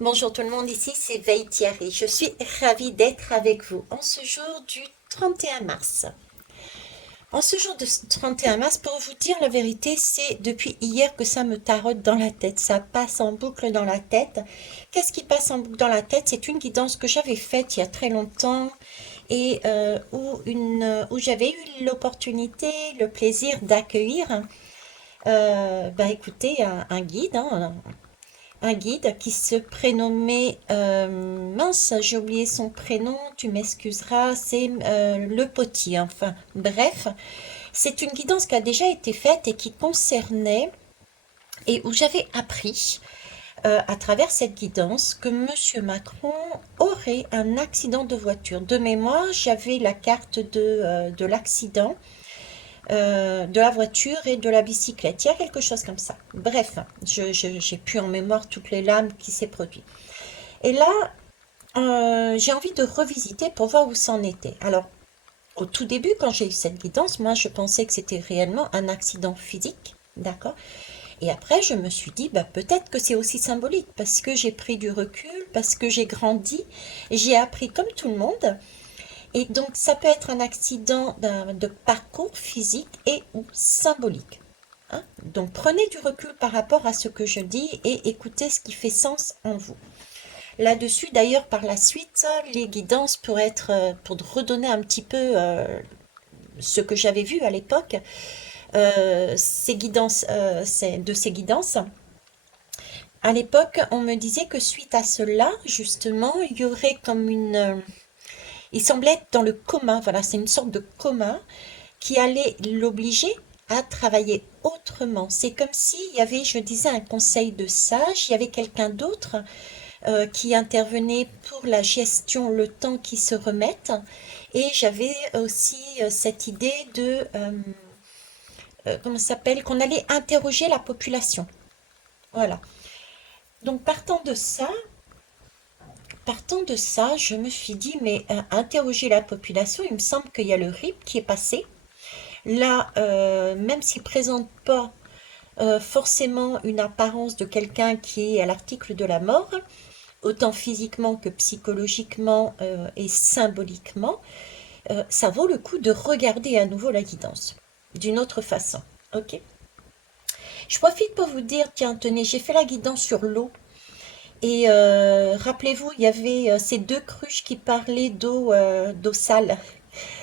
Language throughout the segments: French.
Bonjour tout le monde, ici c'est Veille Thierry. Je suis ravie d'être avec vous en ce jour du 31 mars. En ce jour de 31 mars, pour vous dire la vérité, c'est depuis hier que ça me tarote dans la tête. Ça passe en boucle dans la tête. Qu'est-ce qui passe en boucle dans la tête? C'est une guidance que j'avais faite il y a très longtemps et où j'avais eu l'opportunité, le plaisir d'accueillir, écoutez, un guide, hein, un guide qui se prénommait, mince, j'ai oublié son prénom, tu m'excuseras, c'est Le Potier, enfin bref, c'est une guidance qui a déjà été faite et qui concernait, et où j'avais appris à travers cette guidance que Monsieur Macron aurait un accident de voiture. De mémoire, j'avais la carte de l'accident de la voiture et de la bicyclette. Il y a quelque chose comme ça. Bref, j'ai plus en mémoire toutes les lames qui s'est produit. Et là, j'ai envie de revisiter pour voir où ça en était. Alors, au tout début, quand j'ai eu cette guidance, moi, je pensais que c'était réellement un accident physique, d'accord? Et après, je me suis dit, bah, peut-être que c'est aussi symbolique, parce que j'ai pris du recul, parce que j'ai grandi, et j'ai appris comme tout le monde, et donc, ça peut être un accident de parcours physique et ou symbolique. Hein. Donc, prenez du recul par rapport à ce que je dis et écoutez ce qui fait sens en vous. Là-dessus, d'ailleurs, par la suite, les guidances pour être, pour redonner un petit peu ce que j'avais vu à l'époque, ces guidances, de ces guidances. À l'époque, on me disait que suite à cela, justement, il y aurait comme il semblait être dans le coma, voilà, c'est une sorte de coma qui allait l'obliger à travailler autrement. C'est comme s'il y avait, je disais, un conseil de sage, il y avait quelqu'un d'autre qui intervenait pour la gestion, le temps qui se remette. Et j'avais aussi cette idée comment ça s'appelle, qu'on allait interroger la population. Voilà. Donc partant de ça, je me suis dit, mais interroger la population, il me semble qu'il y a le RIP qui est passé. Là, même s'il ne présente pas forcément une apparence de quelqu'un qui est à l'article de la mort, autant physiquement que psychologiquement et symboliquement, ça vaut le coup de regarder à nouveau la guidance d'une autre façon. Ok. Je profite pour vous dire, tiens, tenez, j'ai fait la guidance sur l'eau. Et rappelez-vous, il y avait ces deux cruches qui parlaient d'eau sale.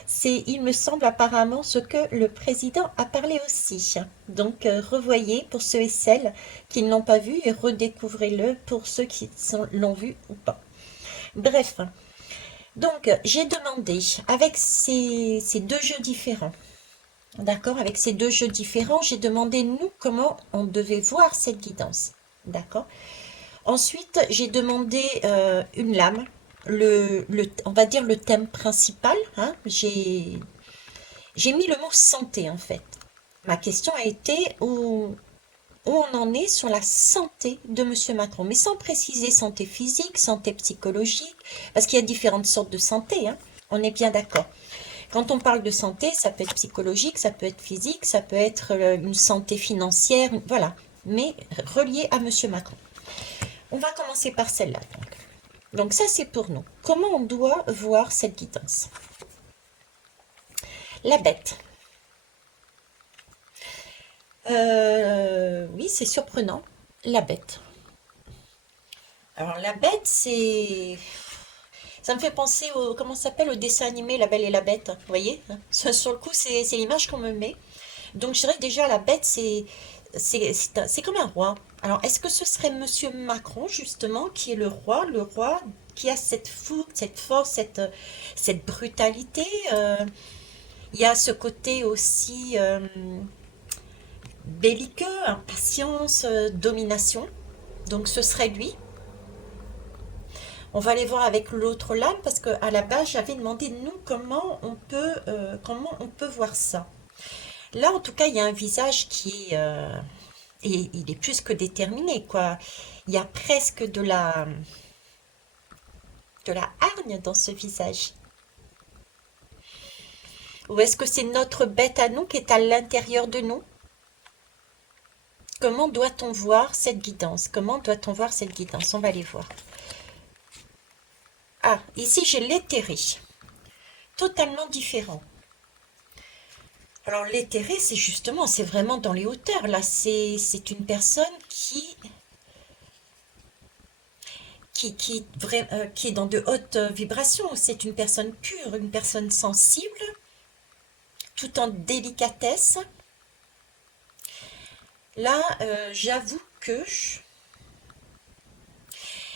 C'est, il me semble, apparemment ce que le président a parlé aussi. Donc, revoyez pour ceux et celles qui ne l'ont pas vu et redécouvrez-le pour ceux qui l'ont vu ou pas. Bref, donc j'ai demandé avec ces deux jeux différents, d'accord, avec ces deux jeux différents, j'ai demandé nous comment on devait voir cette guidance, d'accord. Ensuite, j'ai demandé une lame, on va dire le thème principal, hein. J'ai mis le mot santé en fait. Ma question a été où on en est sur la santé de Monsieur Macron, mais sans préciser santé physique, santé psychologique, parce qu'il y a différentes sortes de santé, hein. On est bien d'accord. Quand on parle de santé, ça peut être psychologique, ça peut être physique, ça peut être une santé financière, voilà, mais relié à Monsieur Macron. On va commencer par celle-là. Donc ça, c'est pour nous. Comment on doit voir cette guidance? La bête. Oui, c'est surprenant. La bête. Alors la bête, c'est... Ça me fait penser au... Comment ça s'appelle au dessin animé La Belle et la Bête? Vous voyez? Sur le coup, c'est l'image qu'on me met. Donc je dirais déjà la bête, c'est comme un roi. Alors est-ce que ce serait Monsieur Macron, justement, qui est le roi qui a cette fougue, cette force, cette brutalité il y a ce côté aussi belliqueux, impatience, domination. Donc ce serait lui. On va aller voir avec l'autre lame parce qu'à la base j'avais demandé nous comment on peut voir ça. Là en tout cas il y a un visage qui est et il est plus que déterminé quoi. Il y a presque de la hargne dans ce visage. Ou est-ce que c'est notre bête à nous qui est à l'intérieur de nous? comment doit-on voir cette guidance? Comment doit-on voir cette guidance? On va aller voir. Ah, ici j'ai l'éthéré, totalement différent. Alors l'éthéré, c'est justement, c'est vraiment dans les hauteurs. Là, c'est une personne qui est dans de hautes vibrations. C'est une personne pure, une personne sensible, tout en délicatesse. Là, j'avoue que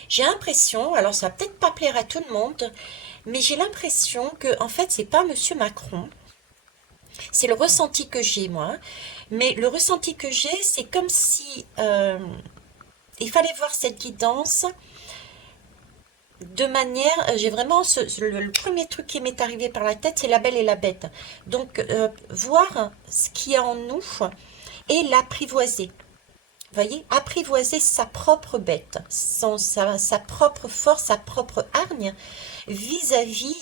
j'ai l'impression, alors ça va peut-être pas plaire à tout le monde, mais j'ai l'impression que en fait c'est pas Monsieur Macron, c'est le ressenti que j'ai moi, mais le ressenti que j'ai, c'est comme si il fallait voir cette guidance de manière, j'ai vraiment le premier truc qui m'est arrivé par la tête, c'est la Belle et la Bête. Donc voir ce qu'il y a en nous et l'apprivoiser. Voyez, apprivoiser sa propre bête, sa propre force, sa propre hargne vis-à-vis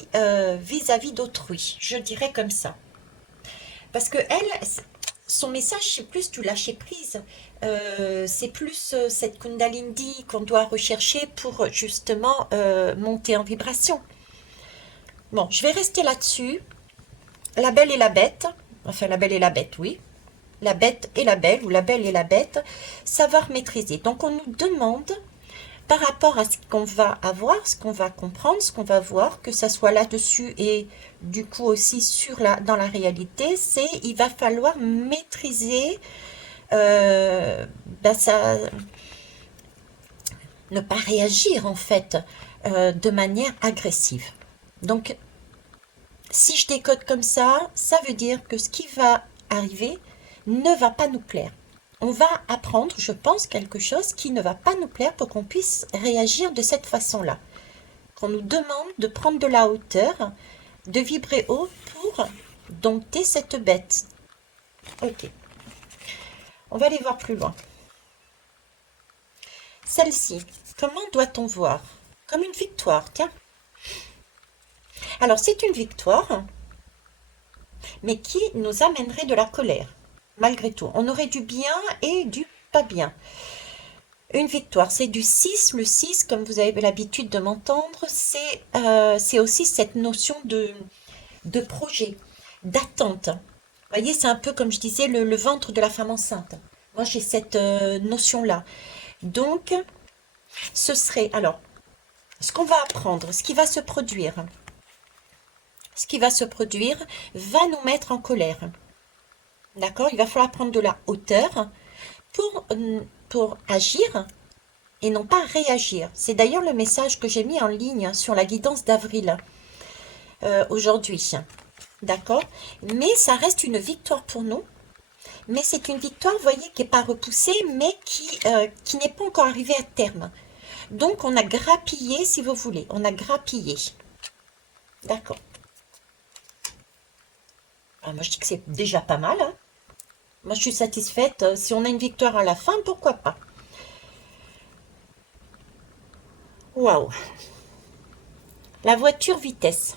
d'autrui, je dirais comme ça. Parce que elle, son message, c'est plus du lâcher prise. C'est plus cette Kundalini qu'on doit rechercher pour justement monter en vibration. Bon, je vais rester là-dessus. La Belle et la Bête, enfin la Belle et la Bête, oui. La Bête et la Belle, ou la Belle et la Bête, savoir maîtriser. Donc on nous demande, par rapport à ce qu'on va avoir, ce qu'on va comprendre, ce qu'on va voir, que ça soit là-dessus et du coup aussi dans la réalité, c'est il va falloir maîtriser ça, ne pas réagir en fait de manière agressive. Donc si je décode comme ça veut dire que ce qui va arriver ne va pas nous plaire. On va apprendre, je pense, quelque chose qui ne va pas nous plaire pour qu'on puisse réagir de cette façon-là. Qu'on nous demande de prendre de la hauteur, de vibrer haut pour dompter cette bête. Ok. On va aller voir plus loin. Celle-ci, comment doit-on voir? Comme une victoire, tiens. Alors, c'est une victoire, mais qui nous amènerait de la colère, malgré tout. On aurait du bien et du pas bien. Une victoire, c'est du 6. Le 6, comme vous avez l'habitude de m'entendre, c'est aussi cette notion de projet, d'attente. Vous voyez, c'est un peu comme je disais, le ventre de la femme enceinte. Moi, j'ai cette notion-là. Donc, ce serait, alors, ce qu'on va apprendre, ce qui va se produire, va nous mettre en colère. D'accord? Il va falloir prendre de la hauteur pour agir et non pas réagir. C'est d'ailleurs le message que j'ai mis en ligne sur la guidance d'avril aujourd'hui. D'accord? Mais ça reste une victoire pour nous. Mais c'est une victoire, vous voyez, qui n'est pas repoussée, mais qui n'est pas encore arrivée à terme. Donc, on a grappillé, si vous voulez. On a grappillé. D'accord. Alors, moi, je dis que c'est déjà pas mal. Hein. Moi, je suis satisfaite. Si on a une victoire à la fin, pourquoi pas? Waouh! La voiture vitesse.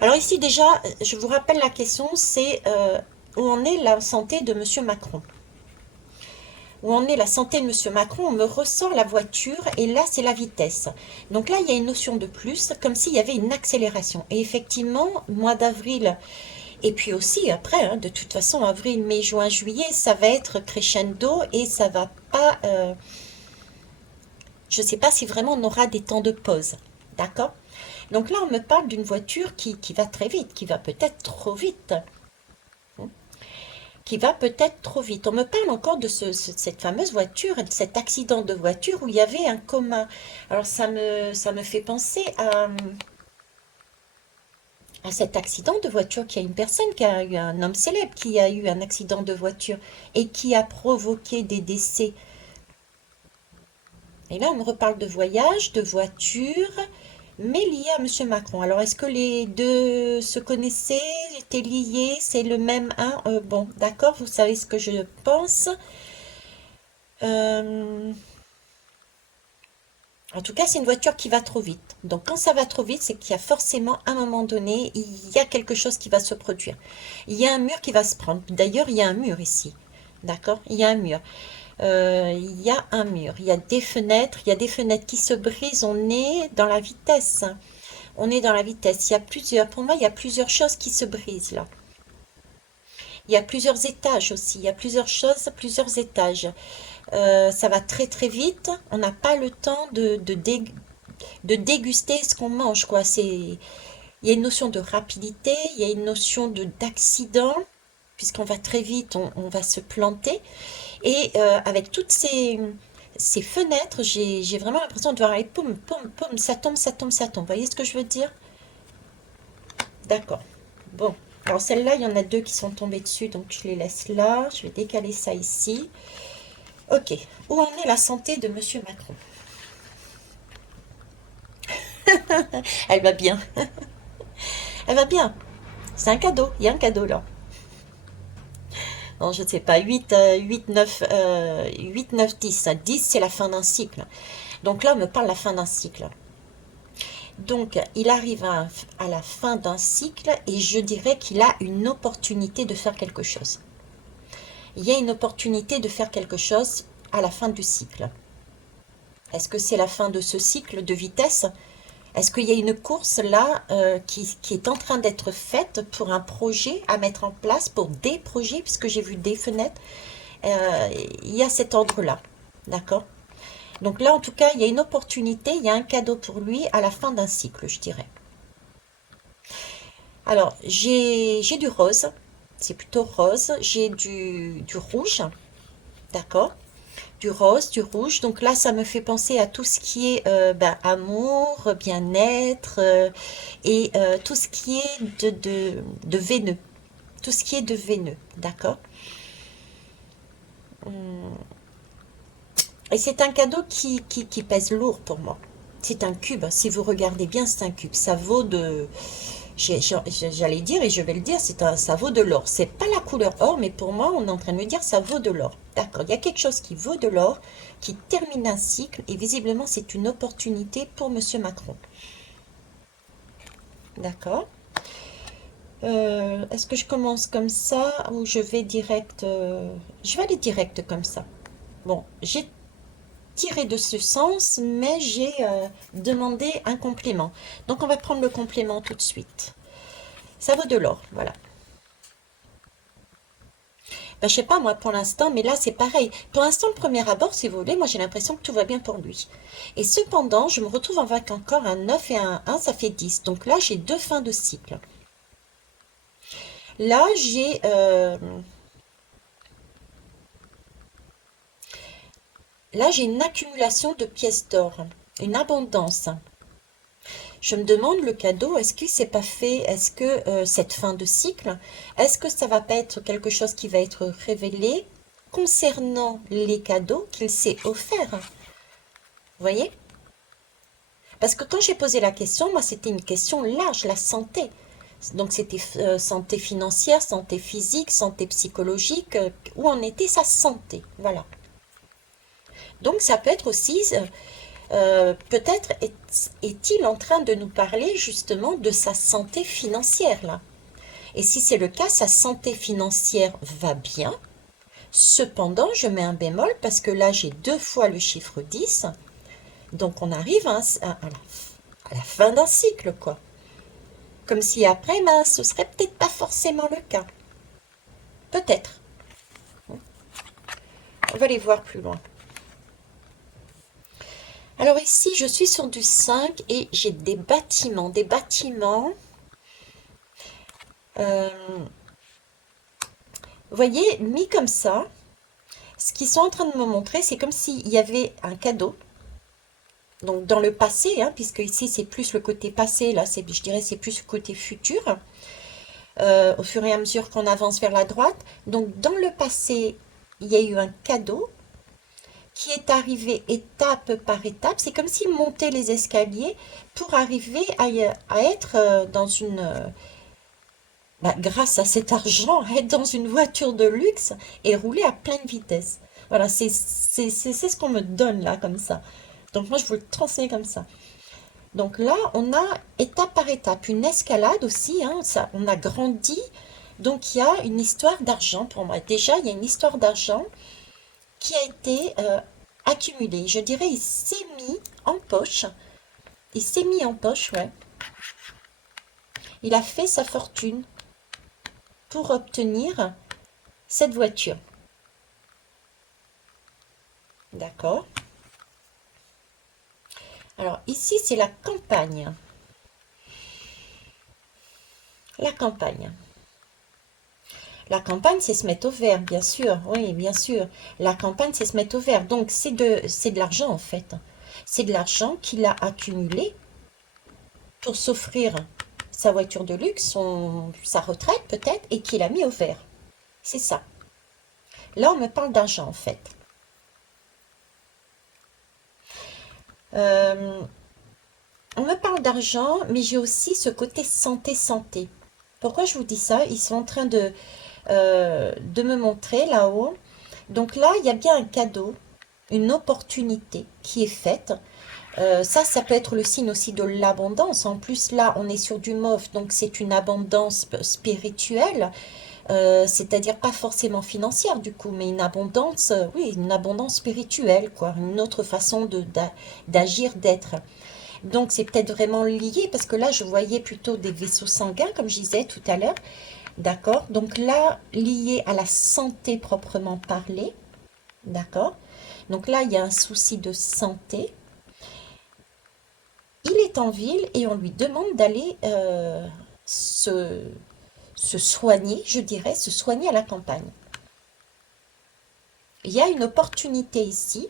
Alors ici, déjà, je vous rappelle la question, c'est où en est la santé de Monsieur Macron? Où en est la santé de Monsieur Macron? On me ressort la voiture et là, c'est la vitesse. Donc là, il y a une notion de plus, comme s'il y avait une accélération. Et effectivement, mois d'avril, et puis aussi après, hein, de toute façon, avril, mai, juin, juillet, ça va être crescendo et ça va pas... je ne sais pas si vraiment on aura des temps de pause. D'accord? Donc là, on me parle d'une voiture qui va très vite, qui va peut-être trop vite. Qui va peut-être trop vite. On me parle encore de cette fameuse voiture, de cet accident de voiture où il y avait un coma. Alors ça me fait penser à cet accident de voiture qui a une personne, qui a eu un homme célèbre, qui a eu un accident de voiture et qui a provoqué des décès. Et là, on me reparle de voyage, de voiture, mais lié à Monsieur Macron. Alors, est-ce que les deux se connaissaient, étaient liés, c'est le même un? Bon, d'accord, vous savez ce que je pense. En tout cas, c'est une voiture qui va trop vite. Donc, quand ça va trop vite, c'est qu'il y a forcément, à un moment donné, il y a quelque chose qui va se produire. Il y a un mur qui va se prendre. D'ailleurs, il y a un mur ici. D'accord? Il y a un mur. Il y a un mur. Il y a des fenêtres. Il y a des fenêtres qui se brisent. On est dans la vitesse. On est dans la vitesse. Il y a plusieurs, pour moi, il y a plusieurs choses qui se brisent là. Il y a plusieurs étages aussi. Il y a plusieurs choses, plusieurs étages. Ça va très très vite. On n'a pas le temps de déguster ce qu'on mange, quoi. Il y a une notion de rapidité, il y a une notion d'accident, puisqu'on va très vite, on va se planter. Et avec toutes ces fenêtres, j'ai vraiment l'impression de voir aller poum, poum, poum, ça tombe, ça tombe, ça tombe. Vous voyez ce que je veux dire? D'accord. Bon. Alors celle-là, il y en a deux qui sont tombées dessus, donc je les laisse là. Je vais décaler ça ici. Ok. Où en est la santé de Monsieur Macron? Elle va bien. Elle va bien. C'est un cadeau. Il y a un cadeau là. Non, je ne sais pas. 8, 9, 10. 10, c'est la fin d'un cycle. Donc là, on me parle de la fin d'un cycle. Donc, il arrive à la fin d'un cycle et je dirais qu'il a une opportunité de faire quelque chose. Il y a une opportunité de faire quelque chose à la fin du cycle. Est-ce que c'est la fin de ce cycle de vitesse? Est-ce qu'il y a une course là qui est en train d'être faite pour un projet à mettre en place, pour des projets, puisque j'ai vu des fenêtres, il y a cet ordre-là, d'accord? Donc là, en tout cas, il y a une opportunité, il y a un cadeau pour lui à la fin d'un cycle, je dirais. Alors, j'ai du rose, c'est plutôt rose, j'ai du rouge, d'accord? Du rose, du rouge. Donc là, ça me fait penser à tout ce qui est amour, bien-être et tout ce qui est de veineux. Tout ce qui est de veineux, d'accord? Hum. Et c'est un cadeau qui pèse lourd pour moi. C'est un cube. Si vous regardez bien, c'est un cube. Ça vaut de... J'allais dire, et je vais le dire, ça vaut de l'or. C'est pas la couleur or, mais pour moi, on est en train de me dire ça vaut de l'or. D'accord, il y a quelque chose qui vaut de l'or, qui termine un cycle, et visiblement, c'est une opportunité pour Monsieur Macron. D'accord. Est-ce que je commence comme ça ou je vais direct... Je vais aller direct comme ça. Bon, j'ai tiré de ce sens, mais j'ai demandé un complément. Donc, on va prendre le complément tout de suite. Ça vaut de l'or, voilà. Ben, je sais pas moi pour l'instant, mais là c'est pareil. Pour l'instant, le premier abord, si vous voulez, moi j'ai l'impression que tout va bien pour lui. Et cependant, je me retrouve avec encore un 9 et un 1, ça fait 10. Donc là, j'ai deux fins de cycle. Là, j'ai une accumulation de pièces d'or, une abondance. Je me demande le cadeau, est-ce qu'il s'est pas fait, est-ce que cette fin de cycle, est-ce que ça va pas être quelque chose qui va être révélé concernant les cadeaux qu'il s'est offerts? Vous voyez? Parce que quand j'ai posé la question, moi c'était une question large, la santé. Donc c'était santé financière, santé physique, santé psychologique, où en était sa santé? Voilà. Donc ça peut être aussi peut-être est-il en train de nous parler justement de sa santé financière là. Et si c'est le cas, sa santé financière va bien. Cependant, je mets un bémol parce que là, j'ai deux fois le chiffre 10. Donc on arrive à la fin d'un cycle, quoi. Comme si après, ben, ce serait peut-être pas forcément le cas. Peut-être. On va aller voir plus loin. Alors ici, je suis sur du 5 et j'ai des bâtiments. Des bâtiments. Vous voyez, mis comme ça, ce qu'ils sont en train de me montrer, c'est comme s'il y avait un cadeau. Donc dans le passé, hein, puisque ici c'est plus le côté passé, là je dirais c'est plus le côté futur, au fur et à mesure qu'on avance vers la droite. Donc dans le passé, il y a eu un cadeau qui est arrivé étape par étape. C'est comme s'il montait les escaliers pour arriver à être dans une... grâce à cet argent, être dans une voiture de luxe et rouler à pleine vitesse. Voilà, c'est ce qu'on me donne là, comme ça. Donc moi, je vous le transmets comme ça. Donc là, on a étape par étape une escalade aussi, hein, ça, on a grandi, Donc, il y a une histoire d'argent pour moi. Déjà, il y a une histoire d'argent qui a été accumulée. Je dirais, il s'est mis en poche. Il s'est mis en poche, ouais. Il a fait sa fortune pour obtenir cette voiture. D'accord? Alors, ici, c'est la campagne. La campagne. La campagne, c'est se mettre au vert, bien sûr. Oui, bien sûr. La campagne, c'est se mettre au vert. Donc, c'est de l'argent, en fait. C'est de l'argent qu'il a accumulé pour s'offrir sa voiture de luxe, sa retraite peut-être, et qu'il a mis au vert. C'est ça. Là, on me parle d'argent, en fait. Euh, on me parle d'argent, mais j'ai aussi ce côté santé-santé. Pourquoi je vous dis ça? Ils sont en train de me montrer là-haut. Donc là, il y a bien un cadeau, une opportunité qui est faite. Ça peut être le signe aussi de l'abondance. En plus, là, on est sur du mauve, donc c'est une abondance spirituelle, c'est-à-dire pas forcément financière du coup, mais une abondance, oui, une abondance spirituelle, quoi, une autre façon d'agir, d'être. Donc c'est peut-être vraiment lié, parce que là, je voyais plutôt des vaisseaux sanguins, comme je disais tout à l'heure, d'accord? Donc là, lié à la santé proprement parlée, d'accord? Donc là, il y a un souci de santé. Il est en ville et on lui demande d'aller se, se soigner, je dirais, se soigner à la campagne. Il y a une opportunité ici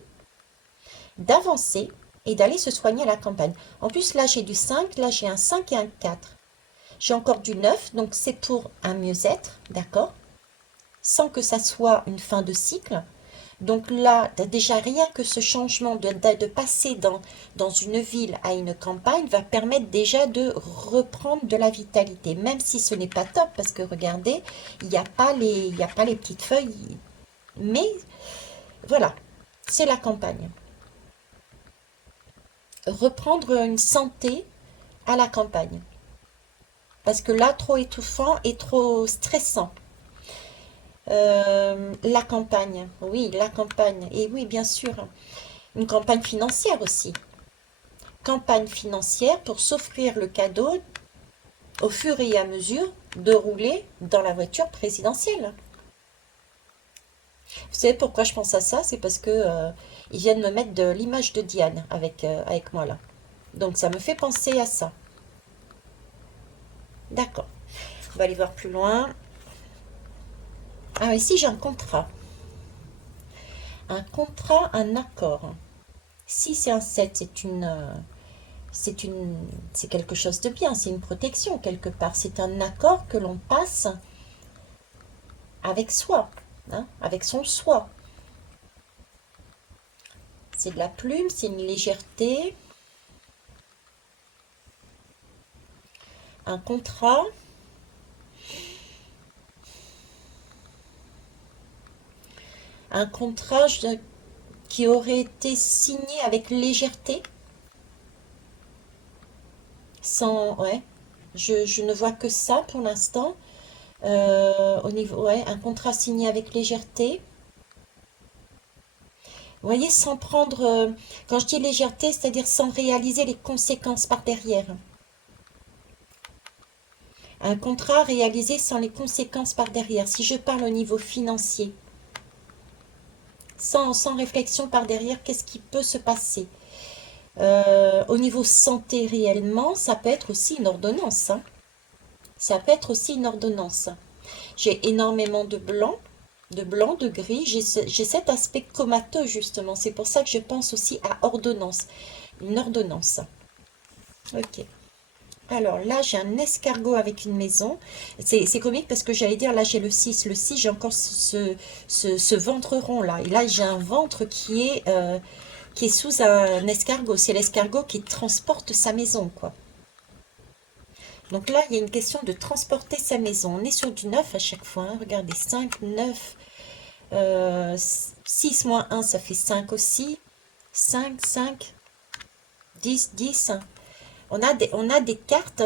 d'avancer et d'aller se soigner à la campagne. En plus, là, j'ai du 5, là, j'ai un 5 et un 4. J'ai encore du 9, donc c'est pour un mieux-être, d'accord? Sans que ça soit une fin de cycle. Donc là, déjà rien que ce changement de passer dans une ville à une campagne va permettre déjà de reprendre de la vitalité, même si ce n'est pas top, parce que regardez, il n'y a pas les petites feuilles, mais voilà, c'est la campagne. Reprendre une santé à la campagne, parce que là, trop étouffant et trop stressant. La campagne, oui, la campagne, et oui, bien sûr, une campagne financière aussi. Campagne financière pour s'offrir le cadeau au fur et à mesure de rouler dans la voiture présidentielle. Vous savez pourquoi je pense à ça? C'est parce que ils viennent me mettre de l'image de Diane avec moi là. Donc ça me fait penser à ça. D'accord. On va aller voir plus loin. Ah, ici j'ai un contrat. Un contrat, un accord. Si c'est un 7, c'est quelque chose de bien, c'est une protection quelque part. C'est un accord que l'on passe avec soi, hein, avec son soi. C'est de la plume, c'est une légèreté, un contrat, un contrat qui aurait été signé avec légèreté, sans, ouais, je ne vois que ça pour l'instant. Au niveau, ouais, un contrat signé avec légèreté. Vous voyez, sans prendre, quand je dis légèreté, c'est-à-dire sans réaliser les conséquences par derrière. Un contrat réalisé sans les conséquences par derrière. Si je parle au niveau financier, sans réflexion par derrière, qu'est-ce qui peut se passer? Au niveau santé réellement, ça peut être aussi une ordonnance, hein. Ça peut être aussi une ordonnance. J'ai énormément de blanc, de gris. J'ai cet aspect comateux justement. C'est pour ça que je pense aussi à ordonnance. Une ordonnance. Ok. Alors là, j'ai un escargot avec une maison. C'est comique parce que j'allais dire, là j'ai le 6. Le 6, j'ai encore ce ventre rond là. Et là, j'ai un ventre qui est sous un escargot. C'est l'escargot qui transporte sa maison, quoi. Donc là, il y a une question de transporter sa maison. On est sur du 9 à chaque fois, hein. Regardez, 5, 9, 6 moins 1, ça fait 5 aussi. 5, 5, 10, 10. On a des cartes,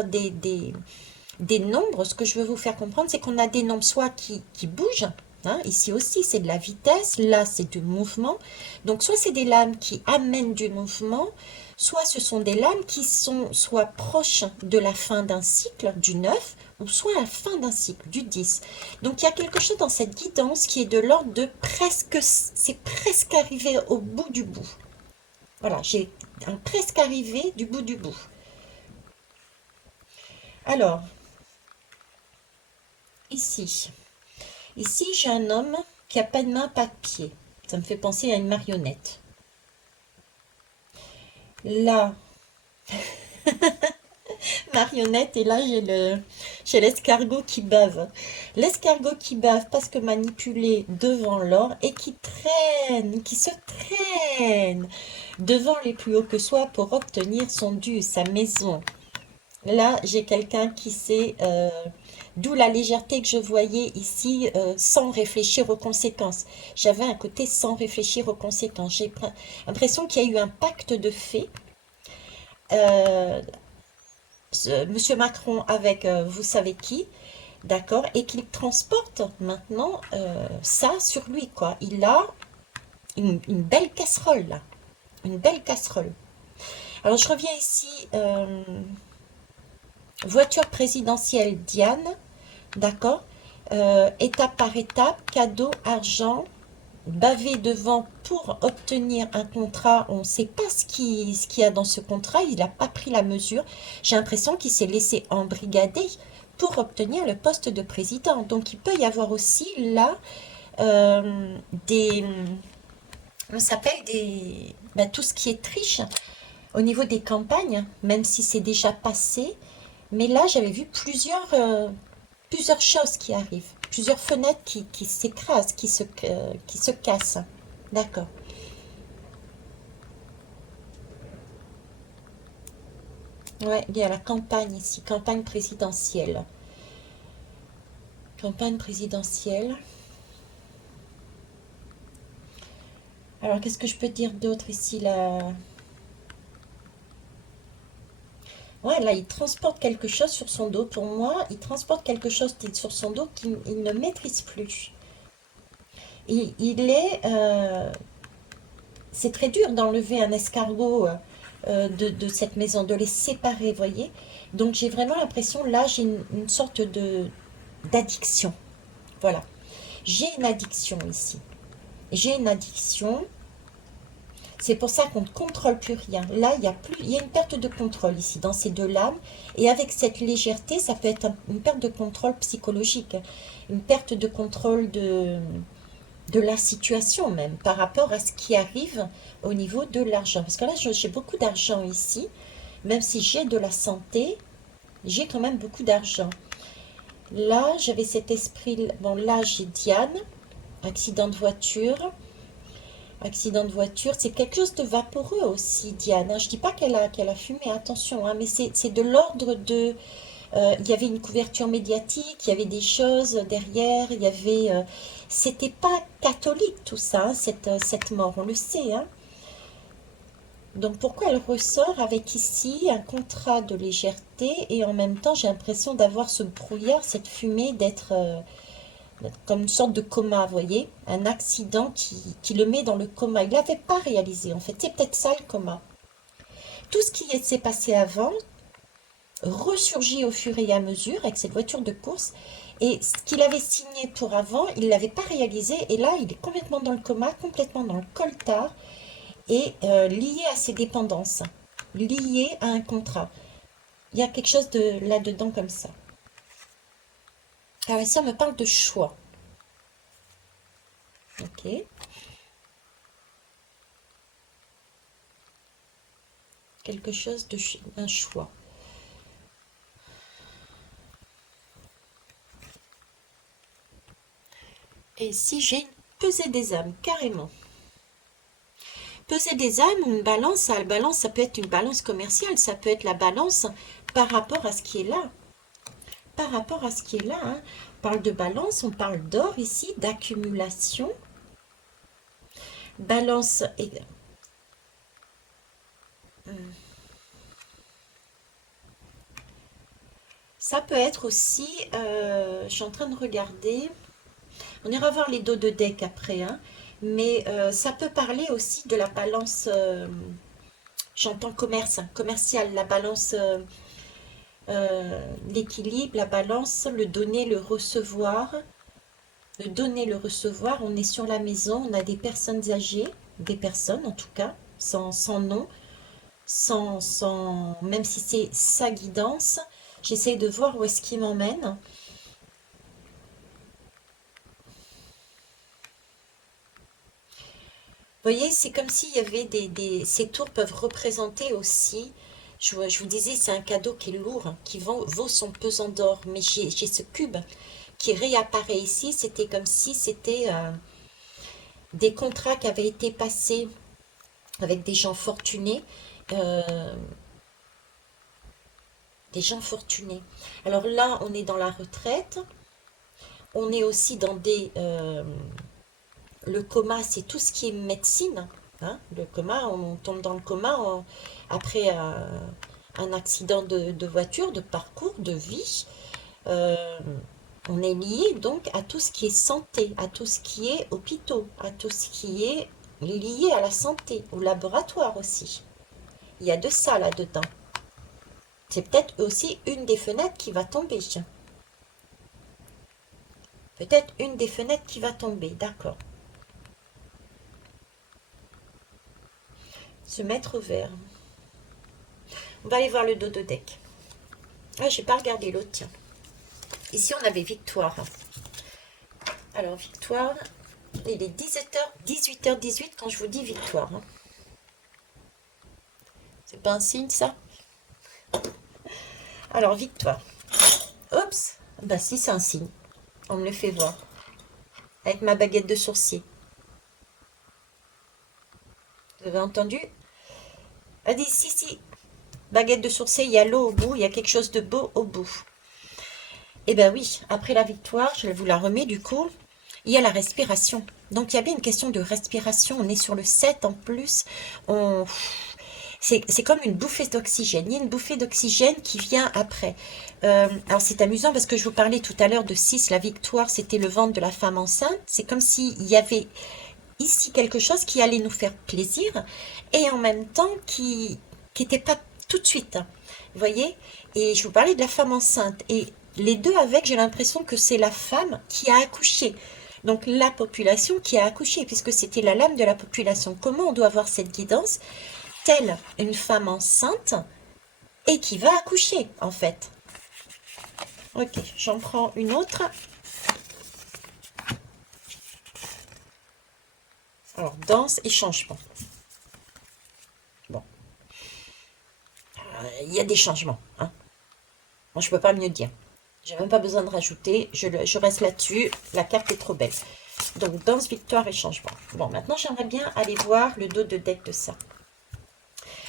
des nombres, ce que je veux vous faire comprendre, c'est qu'on a des nombres soit qui bougent, hein, ici aussi c'est de la vitesse, là c'est du mouvement, donc soit c'est des lames qui amènent du mouvement, soit ce sont des lames qui sont soit proches de la fin d'un cycle, du 9, ou soit à la fin d'un cycle, du 10. Donc il y a quelque chose dans cette guidance qui est de l'ordre de presque, c'est presque arrivé au bout du bout. Voilà, j'ai un presque arrivé du bout du bout. Alors, ici, j'ai un homme qui a pas de main, pas de pied. Ça me fait penser à une marionnette. Là, marionnette, et là, j'ai l'escargot qui bave. L'escargot qui bave parce que manipulé devant l'or et qui traîne, qui se traîne devant les plus hauts que soi pour obtenir son dû, sa maison. Là, j'ai quelqu'un qui sait, d'où la légèreté que je voyais ici, sans réfléchir aux conséquences. J'avais un côté sans réfléchir aux conséquences. J'ai l'impression qu'il y a eu un pacte de fait. Euh, Monsieur Macron avec vous savez qui, d'accord, et qu'il transporte maintenant ça sur lui, quoi. Il a une belle casserole, là. Une belle casserole. Alors, je reviens ici, voiture présidentielle Diane. D'accord. Étape par étape, cadeau, argent, bavé devant pour obtenir un contrat. On ne sait pas ce qu'il y a dans ce contrat. Il n'a pas pris la mesure. J'ai l'impression qu'il s'est laissé embrigader pour obtenir le poste de président. Donc il peut y avoir aussi là des... On s'appelle des... ben, tout ce qui est triche au niveau des campagnes, même si c'est déjà passé. Mais là, j'avais vu plusieurs choses qui arrivent, plusieurs fenêtres qui s'écrasent, qui se cassent. D'accord. Ouais, il y a la campagne ici, campagne présidentielle. Campagne présidentielle. Alors, qu'est-ce que je peux dire d'autre ici là? Ouais, là, il transporte quelque chose sur son dos. Pour moi, il transporte quelque chose sur son dos qu'il ne maîtrise plus. Il est, c'est très dur d'enlever un escargot de cette maison, de les séparer, voyez. Donc j'ai vraiment l'impression, là, j'ai une sorte de d'addiction. Voilà. J'ai une addiction ici. J'ai une addiction. C'est pour ça qu'on ne contrôle plus rien. Là, il y a une perte de contrôle ici, dans ces deux lames. Et avec cette légèreté, ça peut être une perte de contrôle psychologique. Une perte de contrôle de la situation même, par rapport à ce qui arrive au niveau de l'argent. Parce que là, j'ai beaucoup d'argent ici, même si j'ai de la santé, j'ai quand même beaucoup d'argent. Là, j'avais cet esprit, bon là, j'ai Diane, accident de voiture. Accident de voiture, c'est quelque chose de vaporeux aussi, Diane, hein. Je dis pas qu'elle a fumé, attention, hein, mais c'est de l'ordre de... il y avait une couverture médiatique, il y avait des choses derrière, il y avait... c'était pas catholique tout ça, hein, cette mort, on le sait, hein. Donc pourquoi elle ressort avec ici un contrat de légèreté et en même temps j'ai l'impression d'avoir ce brouillard, cette fumée, d'être comme une sorte de coma, vous voyez, un accident qui le met dans le coma. Il ne l'avait pas réalisé en fait, c'est peut-être ça le coma. Tout ce qui s'est passé avant ressurgit au fur et à mesure avec cette voiture de course. Et ce qu'il avait signé pour avant, il ne l'avait pas réalisé. Et là, il est complètement dans le coma, complètement dans le coltard et lié à ses dépendances, lié à un contrat. Il y a quelque chose de là-dedans comme ça. Alors ici, on me parle de choix. Ok. Quelque chose d'un choix. Et ici, j'ai une pesée des âmes, carrément. Peser des âmes ou une balance, la balance, ça peut être une balance commerciale, ça peut être la balance par rapport à ce qui est là. Par rapport à ce qui est là, hein. On parle de balance, on parle d'or ici, d'accumulation. Balance et... Ça peut être aussi, je suis en train de regarder, on ira voir les dos de deck après, hein, mais ça peut parler aussi de la balance, j'entends commerce, hein, commercial, la balance, l'équilibre, la balance, le donner, le recevoir. Le donner, le recevoir, on est sur la maison, on a des personnes âgées, des personnes en tout cas, sans nom, même si c'est sa guidance, j'essaye de voir où est-ce qu'il m'emmène. Vous voyez, c'est comme s'il y avait ces tours peuvent représenter aussi, je vous disais, c'est un cadeau qui est lourd, hein, qui vaut son pesant d'or, mais j'ai ce cube qui réapparaît ici, c'était comme si c'était des contrats qui avaient été passés avec des gens fortunés, euh, des gens fortunés. Alors là, on est dans la retraite, on est aussi dans le coma, c'est tout ce qui est médecine, hein. Le coma, on tombe dans le coma après un accident de voiture, de parcours, de vie. Euh, on est lié donc à tout ce qui est santé, à tout ce qui est hôpitaux, à tout ce qui est lié à la santé, au laboratoire aussi. Il y a de ça là-dedans. C'est peut-être aussi une des fenêtres qui va tomber. Peut-être une des fenêtres qui va tomber, d'accord. Se mettre au vert. On va aller voir le dos de deck. Ah, j'ai pas regardé l'autre, tiens. Ici, on avait Victoire. Alors, Victoire, il est 18h18 quand je vous dis Victoire, hein. C'est pas un signe, ça? Alors, Victoire. Oups. Bah si, c'est un signe. On me le fait voir. Avec ma baguette de sourcier. Vous avez entendu? Elle dit, si, si. Baguette de sourcier, il y a l'eau au bout, il y a quelque chose de beau au bout. Eh bien oui, après la victoire, je vous la remets du coup, il y a la respiration. Donc il y a bien une question de respiration. On est sur le 7 en plus. On... C'est comme une bouffée d'oxygène. Il y a une bouffée d'oxygène qui vient après. Alors c'est amusant parce que je vous parlais tout à l'heure de 6, la victoire, c'était le ventre de la femme enceinte. C'est comme s'il y avait ici quelque chose qui allait nous faire plaisir et en même temps qui n'était pas tout de suite. Vous voyez? Et je vous parlais de la femme enceinte. Et les deux avec, j'ai l'impression que c'est la femme qui a accouché. Donc la population qui a accouché, puisque c'était la lame de la population. Comment on doit avoir cette guidance? Telle une femme enceinte et qui va accoucher, en fait. Ok, j'en prends une autre. Alors, danse et changement. Bon, il y a des changements, hein. Moi, je peux pas mieux dire. J'ai même pas besoin de rajouter. Je reste là-dessus. La carte est trop belle. Donc, danse, victoire et changement. Bon, maintenant, j'aimerais bien aller voir le dos de deck de ça.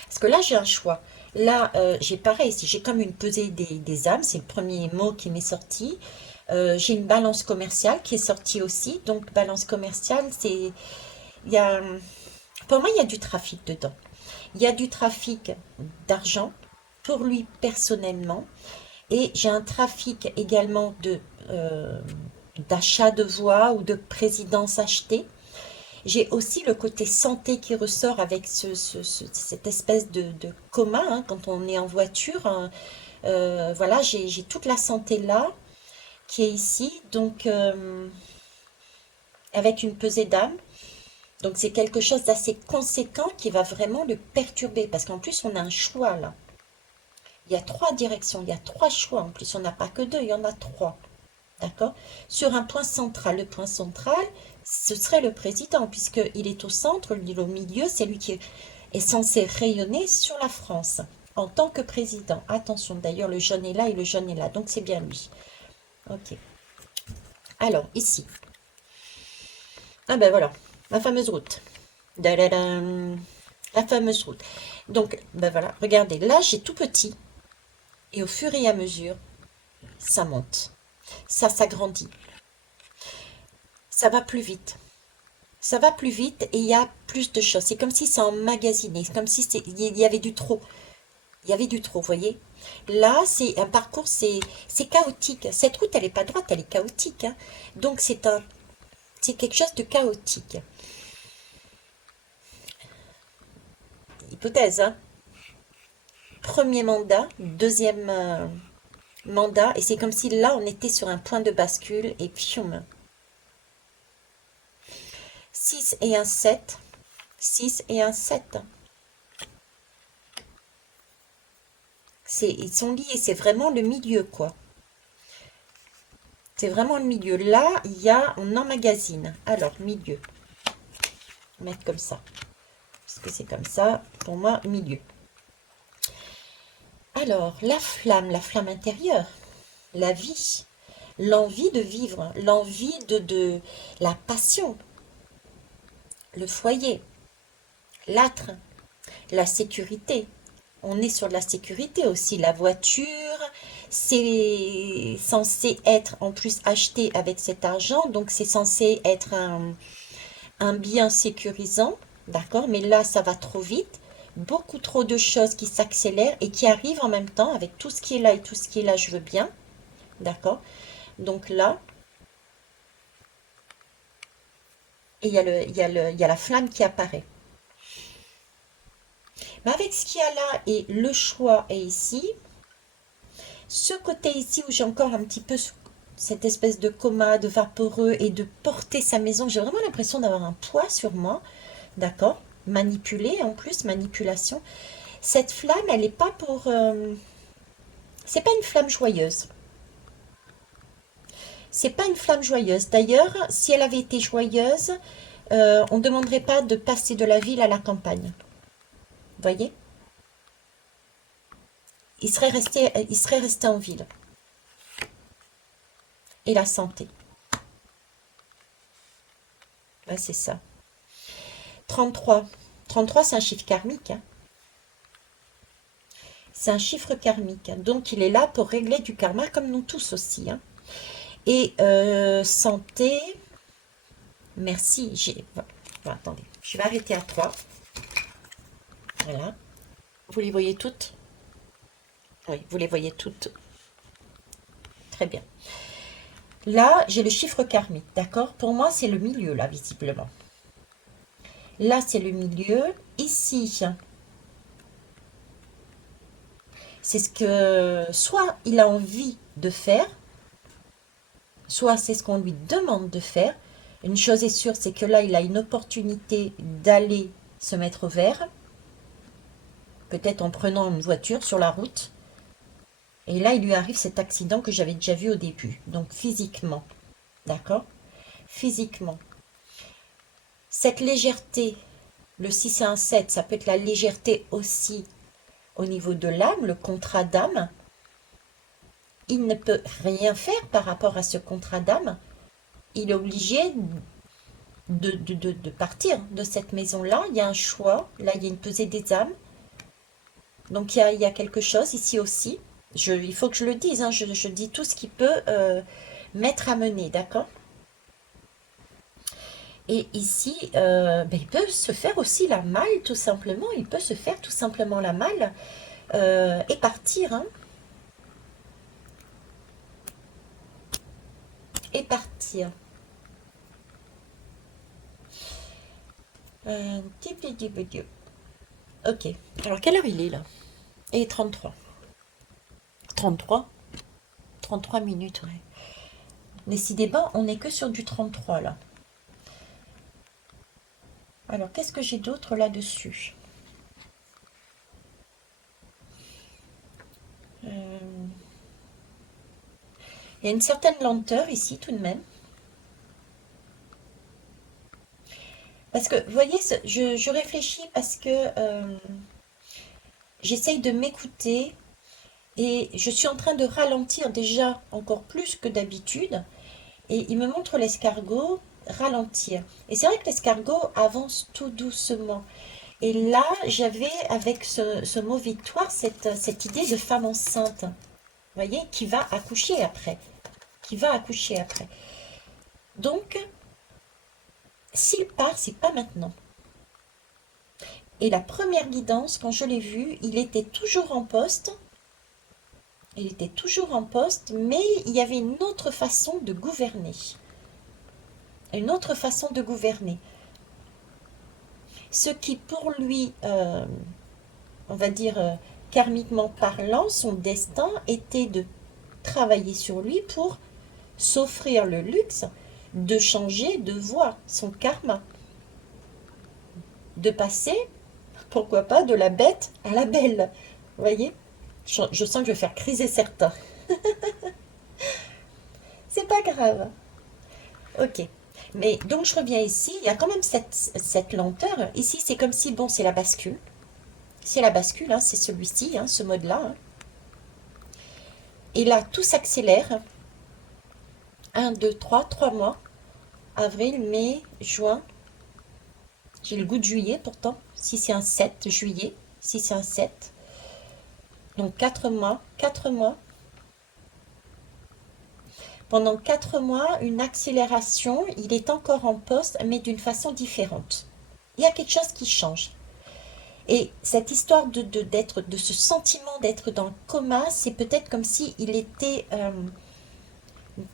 Parce que là, j'ai un choix. Là, j'ai pareil, si j'ai comme une pesée des âmes, c'est le premier mot qui m'est sorti. J'ai une balance commerciale qui est sortie aussi. Donc, balance commerciale, c'est... Il y a, pour moi, il y a du trafic dedans. Il y a du trafic d'argent pour lui personnellement. Et j'ai un trafic également d'achat de voix ou de présidence achetée. J'ai aussi le côté santé qui ressort avec cette espèce de coma, hein, quand on est en voiture, hein. Voilà, j'ai toute la santé là qui est ici, donc avec une pesée d'âme. Donc c'est quelque chose d'assez conséquent qui va vraiment le perturber, parce qu'en plus on a un choix là. Il y a trois directions, il y a trois choix en plus, on n'a pas que deux, il y en a trois. D'accord? Sur un point central. Le point central, ce serait le président, puisqu'il est au centre, il est au milieu, c'est lui qui est censé rayonner sur la France en tant que président. Attention, d'ailleurs, le jaune est là et le jaune est là, donc c'est bien lui. Ok. Alors, ici. Ah ben voilà, la fameuse route. Dadadam. La fameuse route. Donc, ben voilà, regardez, là, j'ai tout petit. Et au fur et à mesure, ça monte. Ça s'agrandit. Ça va plus vite. Ça va plus vite et il y a plus de choses. C'est comme si ça emmagasinait, c'est comme si il y avait du trop. Il y avait du trop, vous voyez. Là, c'est un parcours, c'est chaotique. Cette route, elle n'est pas droite, elle est chaotique, hein. Donc, c'est quelque chose de chaotique. Hypothèse, hein. Premier mandat, deuxième mandat, et c'est comme si là, on était sur un point de bascule, et pfium. 6 et un 7. 6 et un 7. Ils sont liés, c'est vraiment le milieu, quoi. C'est vraiment le milieu. Là, on emmagasine. Alors, milieu. Mettre comme ça. Parce que c'est comme ça, pour moi, milieu. Alors, la flamme intérieure, la vie, l'envie de vivre, l'envie de la passion, le foyer, l'âtre, la sécurité. On est sur la sécurité aussi. La voiture, c'est censé être en plus acheté avec cet argent, donc c'est censé être un bien sécurisant, d'accord? Mais là, ça va trop vite. Beaucoup trop de choses qui s'accélèrent et qui arrivent en même temps avec tout ce qui est là et tout ce qui est là, je veux bien, d'accord? Donc là, et il y a la flamme qui apparaît. Mais avec ce qu'il y a là et le choix est ici, ce côté ici où j'ai encore un petit peu cette espèce de coma, de vaporeux et de porter sa maison, j'ai vraiment l'impression d'avoir un poids sur moi, d'accord? Manipuler en plus, manipulation. Cette flamme, elle n'est pas pour... c'est pas une flamme joyeuse. C'est pas une flamme joyeuse. D'ailleurs, si elle avait été joyeuse, on ne demanderait pas de passer de la ville à la campagne. Vous voyez? Il serait resté en ville. Et la santé. Ouais, c'est ça. 33. 33, c'est un chiffre karmique, hein. C'est un chiffre karmique, hein. Donc, il est là pour régler du karma, comme nous tous aussi, hein. Et santé, merci. Bon, attendez, je vais arrêter à 3. Voilà. Vous les voyez toutes? Oui, vous les voyez toutes. Très bien. Là, j'ai le chiffre karmique, d'accord? Pour moi, c'est le milieu, là, visiblement. Là, c'est le milieu. Ici, c'est ce que soit il a envie de faire, soit c'est ce qu'on lui demande de faire. Une chose est sûre, c'est que là, il a une opportunité d'aller se mettre au vert, peut-être en prenant une voiture sur la route. Et là, il lui arrive cet accident que j'avais déjà vu au début. Donc, physiquement, d'accord? Physiquement. Cette légèreté, le 6 et un 7, ça peut être la légèreté aussi au niveau de l'âme, le contrat d'âme. Il ne peut rien faire par rapport à ce contrat d'âme. Il est obligé de partir de cette maison-là. Il y a un choix. Là, il y a une pesée des âmes. Donc, il y a quelque chose ici aussi. Il faut que je le dise, hein. Je dis tout ce qui peut m'être amené, d'accord? Et ici, ben, il peut se faire aussi la malle, tout simplement. Il peut se faire tout simplement la malle et partir, hein. Et partir. Petit, petit, petit. Ok. Alors, quelle heure il est là? Et 33. 33? 33 minutes, ouais. Décidément, on n'est que sur du 33 là. Alors, qu'est-ce que j'ai d'autre là-dessus? Il y a une certaine lenteur ici tout de même. Parce que, vous voyez, je réfléchis parce que j'essaye de m'écouter et je suis en train de ralentir déjà encore plus que d'habitude. Et il me montre l'escargot ralentir. Et c'est vrai que l'escargot avance tout doucement. Et là, j'avais avec ce mot victoire cette idée de femme enceinte, vous voyez, qui va accoucher après. Qui va accoucher après. Donc, s'il part, c'est pas maintenant. Et la première guidance, quand je l'ai vu, il était toujours en poste. Il était toujours en poste, mais il y avait une autre façon de gouverner. Une autre façon de gouverner. Ce qui pour lui, on va dire karmiquement parlant, son destin était de travailler sur lui pour s'offrir le luxe de changer de voie, son karma, de passer, pourquoi pas, de la bête à la belle. Vous voyez, je sens que je vais faire criser certains. C'est pas grave. Ok. Mais donc je reviens ici, il y a quand même cette lenteur. Ici, c'est comme si, bon, c'est la bascule. C'est la bascule, hein, c'est celui-ci, hein, ce mode-là. Hein. Et là, tout s'accélère. 3 mois. Avril, mai, juin. J'ai le goût de juillet pourtant. Si c'est un 7, juillet. Si c'est un 7. Donc 4 mois. 4 mois. Pendant 4 mois, une accélération. Il est encore en poste, mais d'une façon différente. Il y a quelque chose qui change. Et cette histoire de ce sentiment d'être dans le coma, c'est peut-être comme si il était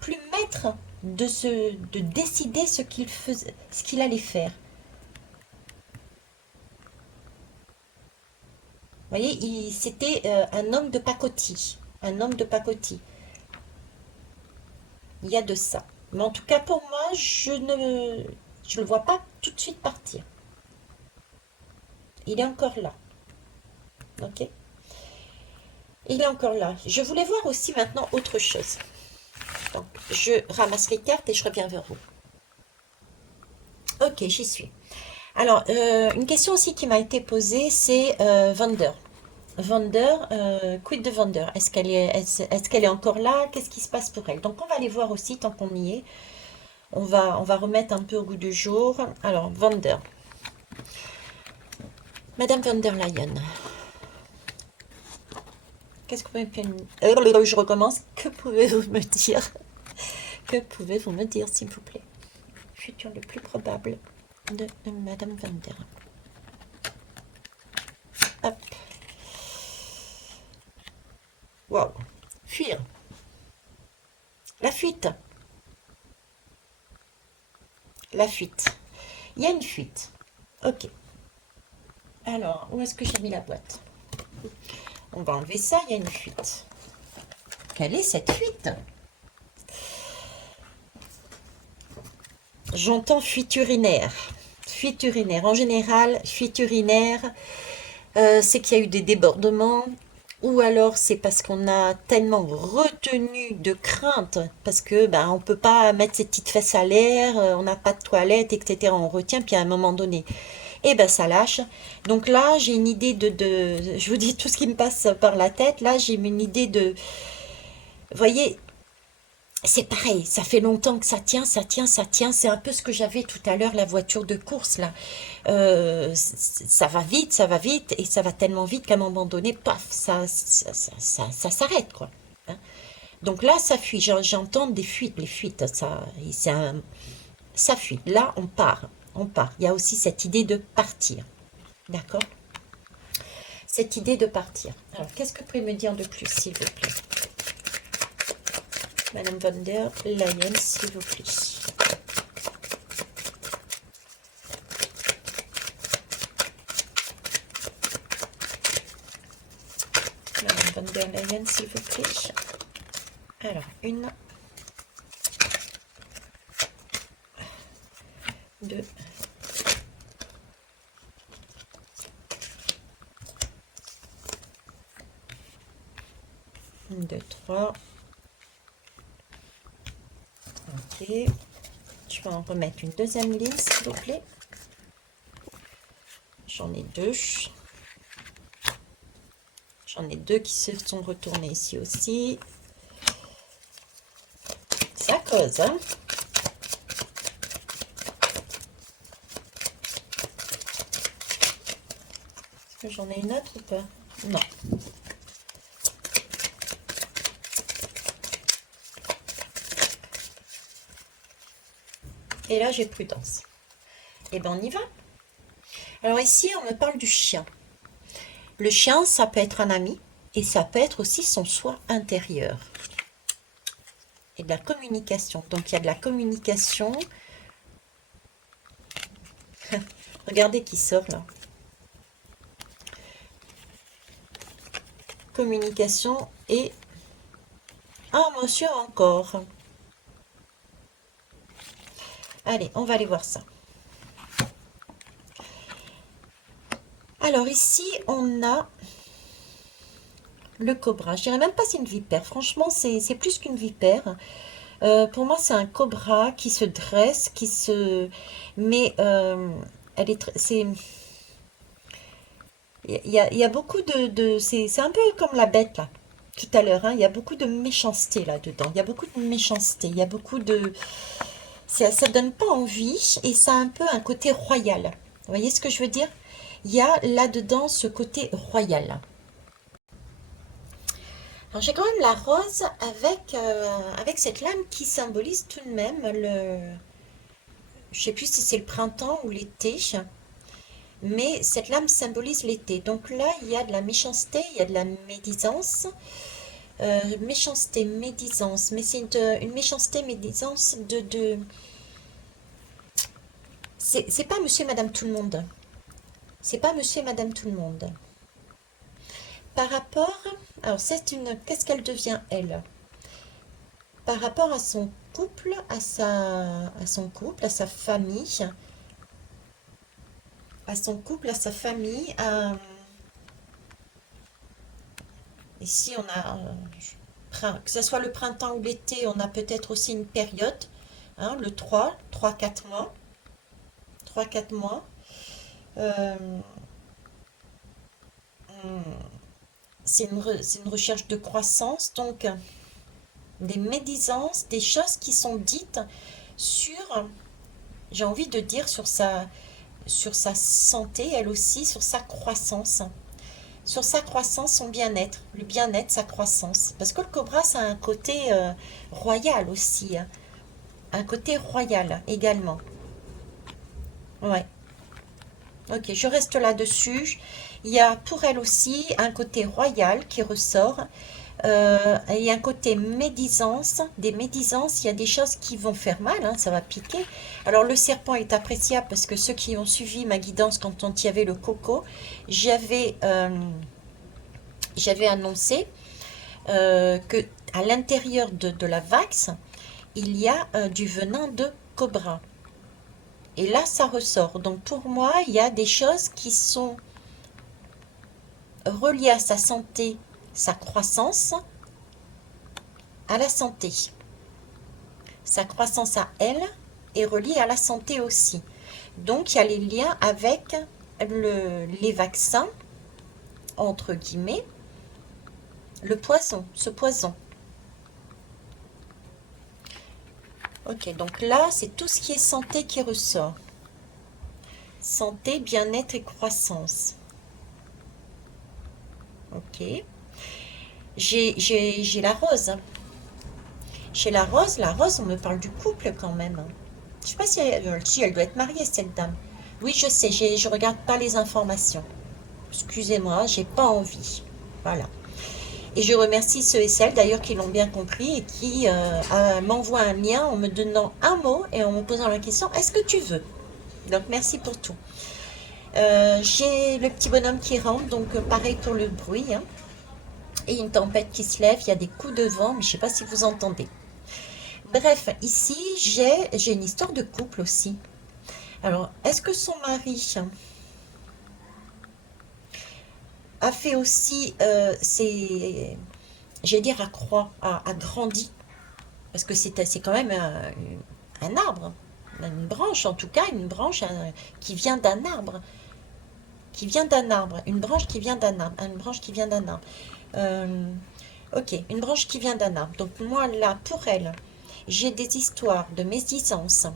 plus maître de décider ce qu'il faisait, ce qu'il allait faire. Vous voyez, c'était un homme de pacotille. Un homme de pacotille. Il y a de ça. Mais en tout cas, pour moi, je le vois pas tout de suite partir. Il est encore là. Ok? Il est encore là. Je voulais voir aussi maintenant autre chose. Donc, je ramasse les cartes et je reviens vers vous. Ok, j'y suis. Alors, une question aussi qui m'a été posée, c'est Vander. Vander, quid de Vander? Est-ce qu'elle est encore là? Qu'est-ce qui se passe pour elle? Donc, on va aller voir aussi, tant qu'on y est. On va remettre un peu au goût du jour. Alors, Vander. Madame van der Leyen. Qu'est-ce que vous pouvez me... Je recommence. Que pouvez-vous me dire? Que pouvez-vous me dire, s'il vous plaît? Futur le plus probable de Madame van der. Hop. Wow. Fuir. La fuite. La fuite. Il y a une fuite. Ok. Alors, où est-ce que j'ai mis la boîte? On va enlever ça, il y a une fuite. Quelle est cette fuite? J'entends fuite urinaire. Fuite urinaire. En général, fuite urinaire, c'est qu'il y a eu des débordements, ou alors c'est parce qu'on a tellement retenu de crainte, parce que ben, on peut pas mettre ses petites fesses à l'air, on n'a pas de toilette, etc. On retient, puis à un moment donné, et ben ça lâche. Donc là, j'ai une idée je vous dis tout ce qui me passe par la tête, là j'ai une idée vous voyez, c'est pareil, ça fait longtemps que ça tient, ça tient, ça tient. C'est un peu ce que j'avais tout à l'heure, la voiture de course, là. Ça va vite, et ça va tellement vite qu'à un moment donné, paf, ça s'arrête, quoi. Hein. Donc là, ça fuit. J'entends des fuites, les fuites, ça fuit. Là, on part, on part. Il y a aussi cette idée de partir, d'accord? Cette idée de partir. Alors, qu'est-ce que vous pouvez me dire de plus, s'il vous plaît? Madame van der Leyen, s'il vous plaît. Madame van der Leyen, s'il vous plaît. Alors, 1, 2, 2, 3. Ok. Je vais en remettre une deuxième ligne, s'il vous plaît. J'en ai 2. J'en ai 2 qui se sont retournés ici aussi. Ça cause, hein? Est-ce que j'en ai une autre ou pas? Non. Et là, j'ai prudence. Et ben, on y va. Alors ici, on me parle du chien. Le chien, ça peut être un ami et ça peut être aussi son soi intérieur. Et de la communication. Donc il y a de la communication. Regardez qui sort là. Communication et... Ah, monsieur encore. Allez, on va aller voir ça. Alors ici, on a le cobra. Je dirais même pas c'est une vipère. Franchement, c'est plus qu'une vipère. Pour moi, c'est un cobra qui se dresse, qui se... Mais elle est... C'est... Il y a beaucoup c'est un peu comme la bête, là, tout à l'heure. Hein. Il y a beaucoup de méchanceté là-dedans. Il y a beaucoup de méchanceté. Il y a beaucoup de... Ça donne pas envie et ça a un peu un côté royal. Vous voyez ce que je veux dire? Il y a là-dedans ce côté royal. Alors j'ai quand même la rose avec cette lame qui symbolise tout de même le... Je sais plus si c'est le printemps ou l'été, mais cette lame symbolise l'été. Donc là, il y a de la méchanceté, il y a de la médisance. Méchanceté, médisance, mais c'est une méchanceté, médisance C'est pas monsieur et madame tout le monde. C'est pas monsieur et madame tout le monde. Par rapport... Alors c'est une... Qu'est-ce qu'elle devient, elle? Par rapport à son couple, à son couple, à sa famille, à son couple, à sa famille. Ici, on a, que ce soit le printemps ou l'été, on a peut-être aussi une période, hein, le 3, 4 mois, 3, 4 mois. Euh, c'est une recherche de croissance, donc des médisances, des choses qui sont dites sur, j'ai envie de dire, sur sa santé, elle aussi, sur sa croissance. Sur sa croissance, son bien-être, le bien-être, sa croissance. Parce que le cobra, ça a un côté royal aussi, hein. Un côté royal également. Ouais, ok, je reste là-dessus. Il y a pour elle aussi un côté royal qui ressort. Il y a un côté médisance, des médisances, il y a des choses qui vont faire mal, hein, ça va piquer. Alors le serpent est appréciable parce que ceux qui ont suivi ma guidance quand on y avait le coco, j'avais j'avais annoncé que à l'intérieur de la vax, il y a du venin de cobra. Et là, ça ressort. Donc pour moi, il y a des choses qui sont reliées à sa santé, sa croissance, à la santé. Sa croissance à elle est reliée à la santé aussi. Donc il y a les liens avec les vaccins, entre guillemets, le poison, ce poison. Ok, donc là, c'est tout ce qui est santé qui ressort. Santé, bien-être et croissance. Ok. J'ai la rose. Chez la rose, on me parle du couple quand même. Je sais pas si elle doit être mariée, cette dame. Oui, je sais, je regarde pas les informations. Excusez-moi, j'ai pas envie. Voilà. Et je remercie ceux et celles d'ailleurs qui l'ont bien compris et qui m'envoient un lien en me donnant un mot et en me posant la question, est-ce que tu veux? Donc merci pour tout. J'ai le petit bonhomme qui rentre, donc pareil pour le bruit, hein. Et une tempête qui se lève, il y a des coups de vent, mais je ne sais pas si vous entendez. Bref, ici, j'ai une histoire de couple aussi. Alors, est-ce que son mari a fait aussi j'allais dire, a grandi? Parce que c'est quand même un arbre, une branche en tout cas, une branche qui vient d'un arbre. Qui vient d'un arbre, une branche qui vient d'un arbre, une branche qui vient d'un arbre. Euh, ok, une branche qui vient d'un arbre. Donc moi là, pour elle, j'ai des histoires de médisance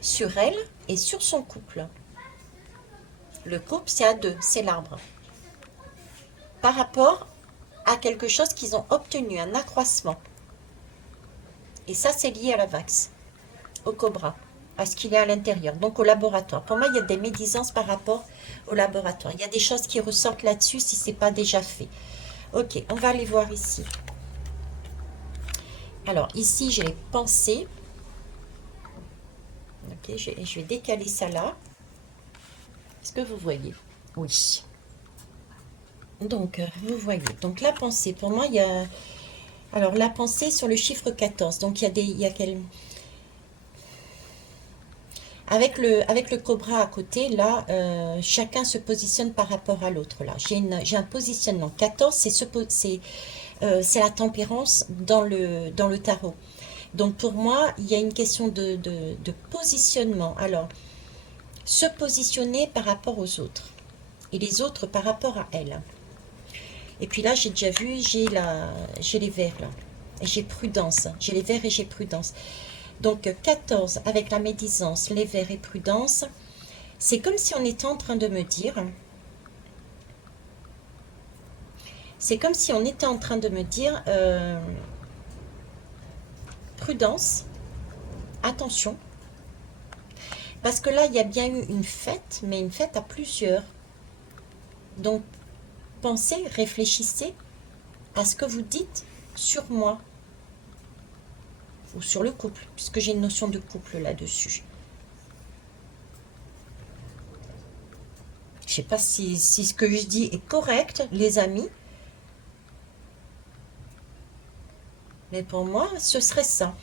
sur elle et sur son couple. Le couple, c'est à deux, c'est l'arbre. Par rapport à quelque chose qu'ils ont obtenu, un accroissement. Et ça, c'est lié à la vax, au cobra. à ce qu'il est à l'intérieur, donc au laboratoire. Pour moi, il y a des médisances par rapport au laboratoire. Il y a des choses qui ressortent là-dessus si ce n'est pas déjà fait. Ok, on va aller voir ici. Alors, ici, j'ai les pensées. Ok, je vais décaler ça là. Est-ce que vous voyez? Oui. Donc, vous voyez. Donc, la pensée, pour moi, il y a... Alors, la pensée sur le chiffre 14. Donc, il y a des... Il y a quel... Avec le cobra à côté, là, chacun se positionne par rapport à l'autre. Là, j'ai un positionnement. 14, c'est la tempérance dans le tarot. Donc, pour moi, il y a une question de positionnement. Alors, se positionner par rapport aux autres. Et les autres par rapport à elle. Et puis là, j'ai déjà vu, j'ai les verts là. Et j'ai prudence. J'ai les verts et j'ai prudence. Donc 14 avec la médisance, les verts et prudence. C'est comme si on était en train de me dire... C'est comme si on était en train de me dire... prudence, attention. Parce que là, il y a bien eu une fête, mais une fête à plusieurs. Donc, pensez, réfléchissez à ce que vous dites sur moi. Ou sur le couple, puisque j'ai une notion de couple là-dessus. Je ne sais pas si ce que je dis est correct, les amis. Mais pour moi, ce serait ça.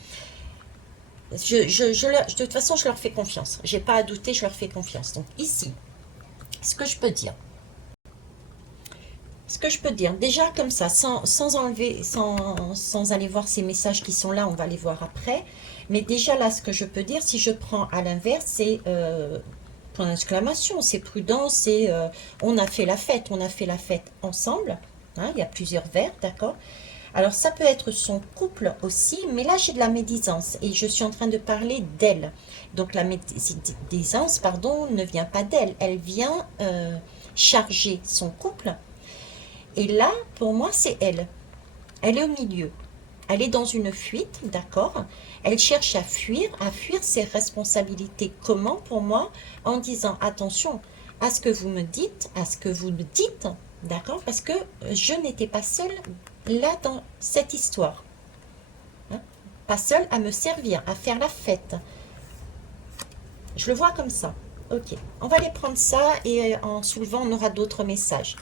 De toute façon, je leur fais confiance. J'ai pas à douter, je leur fais confiance. Donc ici, ce que je peux dire. Ce que je peux dire, déjà comme ça, sans enlever, sans aller voir ces messages qui sont là, on va les voir après. Mais déjà là, ce que je peux dire, si je prends à l'inverse, c'est point d'exclamation, c'est prudent, c'est on a fait la fête ensemble. Hein, il y a plusieurs vers, d'accord. Alors ça peut être son couple aussi, mais là j'ai de la médisance et je suis en train de parler d'elle. Donc la médisance, pardon, ne vient pas d'elle, elle vient charger son couple. Et là, pour moi, c'est elle. Elle est au milieu. Elle est dans une fuite, d'accord. Elle cherche à fuir ses responsabilités. Comment pour moi? En disant attention à ce que vous me dites, à ce que vous me dites, d'accord. Parce que je n'étais pas seule là dans cette histoire. Hein, pas seule à me servir, à faire la fête. Je le vois comme ça. Ok, on va aller prendre ça et en soulevant, on aura d'autres messages.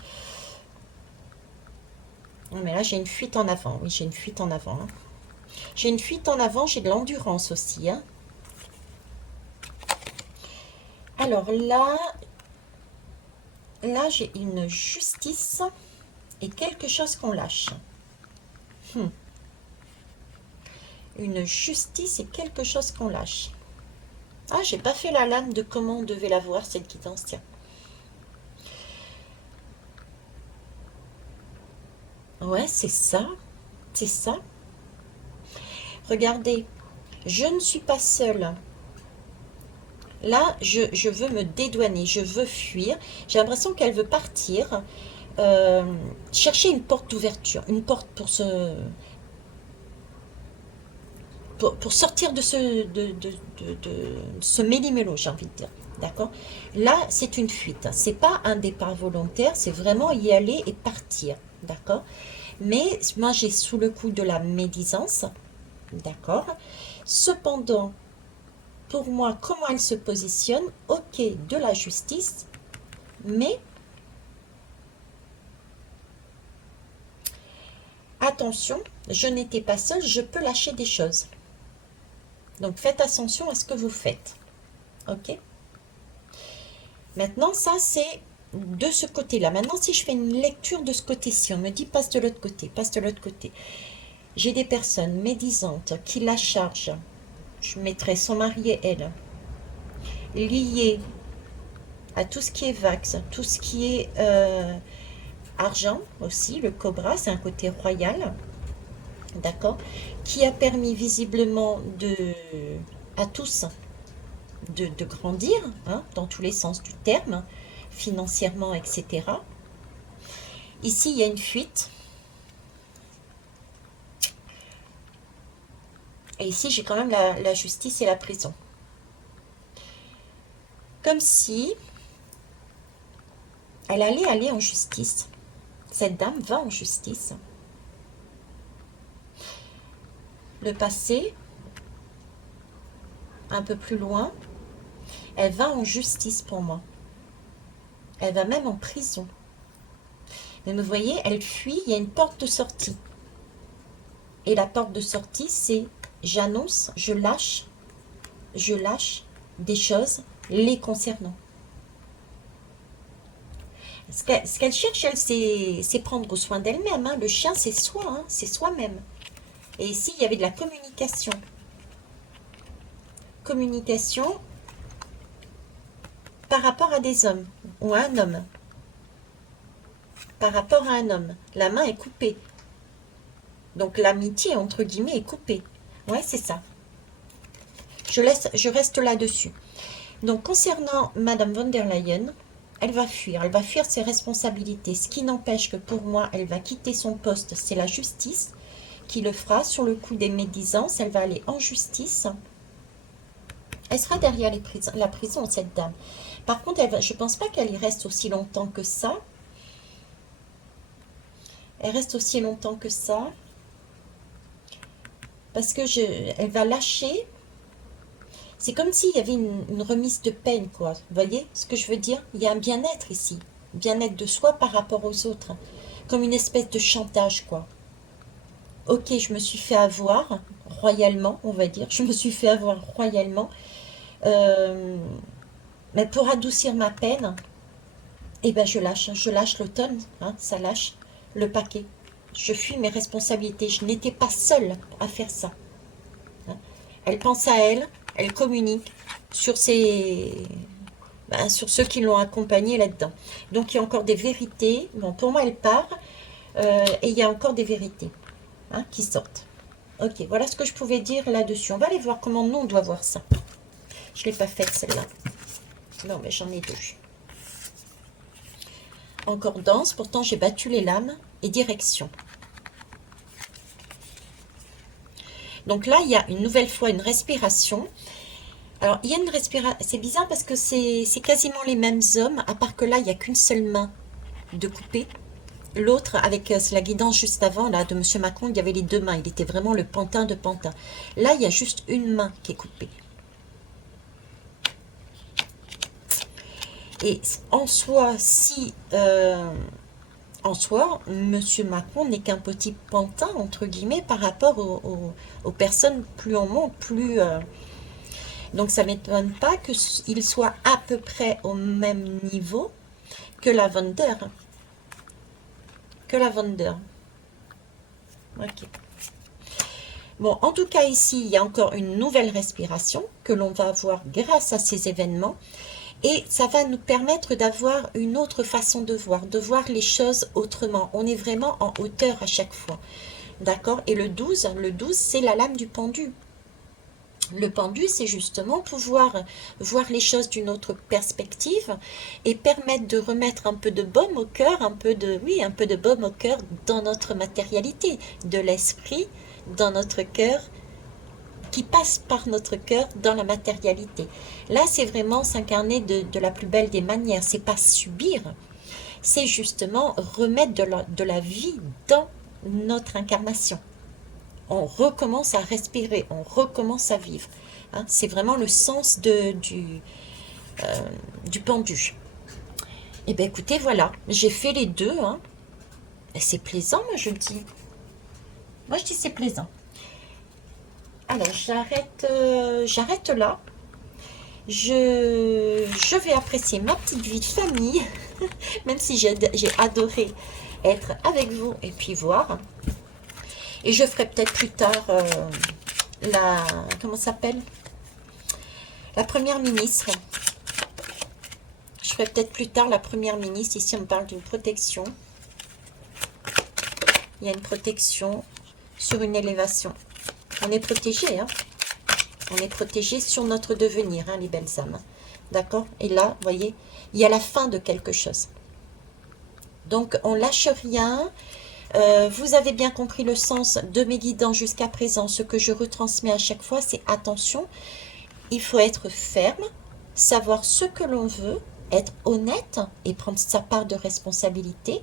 Non, mais là, j'ai une fuite en avant. Oui, j'ai une fuite en avant. Hein. J'ai une fuite en avant, j'ai de l'endurance aussi. Hein. Alors là j'ai une justice et quelque chose qu'on lâche. Une justice et quelque chose qu'on lâche. Ah, j'ai pas fait la lame de comment on devait la voir, cette guidance, tiens. Ouais, c'est ça. C'est ça. Regardez, je ne suis pas seule. Là, je veux me dédouaner, je veux fuir. J'ai l'impression qu'elle veut partir, euh, chercher une porte d'ouverture, une porte pour sortir de ce méli-mélo, j'ai envie de dire. D'accord. Là, c'est une fuite. C'est pas un départ volontaire, c'est vraiment y aller et partir. D'accord. Mais moi, j'ai sous le coup de la médisance. D'accord. Cependant, pour moi, comment elle se positionne, ok, de la justice, mais attention, je n'étais pas seule, je peux lâcher des choses. Donc faites attention à ce que vous faites. Ok. Maintenant, ça c'est de ce côté-là. Maintenant, si je fais une lecture de ce côté-ci, on me dit passe de l'autre côté, passe de l'autre côté. J'ai des personnes médisantes qui la chargent. Je mettrai son mari et elle. Liées à tout ce qui est vax, tout ce qui est argent aussi, le cobra, c'est un côté royal, d'accord, qui a permis visiblement à tous de grandir, hein, dans tous les sens du terme, financièrement, etc. Ici, il y a une fuite. Et ici, j'ai quand même la justice et la prison. Comme si elle allait aller en justice. Cette dame va en justice. Le passé, un peu plus loin, elle va en justice pour moi. Elle va même en prison. Mais vous voyez, elle fuit, il y a une porte de sortie. Et la porte de sortie, c'est j'annonce, je lâche des choses les concernant. Ce qu'elle cherche, elle, c'est prendre soin d'elle-même. Hein. Le chien, c'est soi, hein, c'est soi-même. Et ici, il y avait de la communication. Communication par rapport à des hommes ou à un homme. Par rapport à un homme. La main est coupée. Donc l'amitié, entre guillemets, est coupée. Ouais, c'est ça. Je reste là-dessus. Donc concernant Madame von der Leyen, elle va fuir ses responsabilités. Ce qui n'empêche que pour moi, elle va quitter son poste. C'est la justice qui le fera. Sur le coup des médisances, elle va aller en justice. Elle sera derrière la prison, cette dame. Par contre, je ne pense pas qu'elle y reste aussi longtemps que ça. Elle reste aussi longtemps que ça. Parce que elle va lâcher. C'est comme s'il y avait une remise de peine, quoi. Vous voyez ce que je veux dire? Il y a un bien-être ici. Bien-être de soi par rapport aux autres. Comme une espèce de chantage, quoi. Ok, je me suis fait avoir royalement, on va dire. Je me suis fait avoir royalement. Mais pour adoucir ma peine, eh ben je lâche l'automne, hein, ça lâche le paquet. Je fuis mes responsabilités. Je n'étais pas seule à faire ça. Hein. Elle pense à elle, elle communique sur sur ceux qui l'ont accompagnée là-dedans. Donc il y a encore des vérités. Bon, pour moi, elle part et il y a encore des vérités hein, qui sortent. Ok, voilà ce que je pouvais dire là-dessus. On va aller voir comment nous on doit voir ça. Je ne l'ai pas faite celle-là. Non, mais j'en ai deux. Encore dense, pourtant j'ai battu les lames et direction. Donc là, il y a une nouvelle fois une respiration. Alors, il y a une respiration. C'est bizarre parce que c'est quasiment les mêmes hommes, à part que là, il n'y a qu'une seule main de coupée. L'autre, avec la guidance juste avant, là, de M. Macron, il y avait les deux mains. Il était vraiment le pantin de pantin. Là, il y a juste une main qui est coupée. Et en soi, si... en soi, M. Macron n'est qu'un petit pantin, entre guillemets, par rapport aux personnes, plus on monte, plus... donc ça ne m'étonne pas qu'il soit à peu près au même niveau que la Wonder. Que la Wonder. Ok. Bon, en tout cas ici, il y a encore une nouvelle respiration que l'on va avoir grâce à ces événements. Et ça va nous permettre d'avoir une autre façon de voir les choses autrement. On est vraiment en hauteur à chaque fois. D'accord? Et le 12, c'est la lame du pendu. Le pendu, c'est justement pouvoir voir les choses d'une autre perspective et permettre de remettre un peu de baume au cœur, un peu de baume au cœur dans notre matérialité, de l'esprit dans notre cœur, qui passe par notre cœur dans la matérialité. Là, c'est vraiment s'incarner de la plus belle des manières. C'est pas subir, c'est justement remettre de la vie dans notre incarnation. On recommence à respirer, on recommence à vivre. Hein, c'est vraiment le sens du pendu. Et bien écoutez, voilà, j'ai fait les deux. Hein, et c'est plaisant, moi je le dis. Moi je dis c'est plaisant. Alors, j'arrête là. Je vais apprécier ma petite vie de famille, même si j'ai adoré être avec vous et puis voir. Et je ferai peut-être plus tard comment ça s'appelle? La première ministre. Je ferai peut-être plus tard la première ministre. Ici, on me parle d'une protection. Il y a une protection sur une élévation. On est protégé, hein. On est protégé sur notre devenir, hein, les belles âmes. D'accord? Et là, vous voyez, il y a la fin de quelque chose. Donc, on lâche rien. Vous avez bien compris le sens de mes guidants jusqu'à présent. Ce que je retransmets à chaque fois, c'est attention. Il faut être ferme, savoir ce que l'on veut, être honnête et prendre sa part de responsabilité,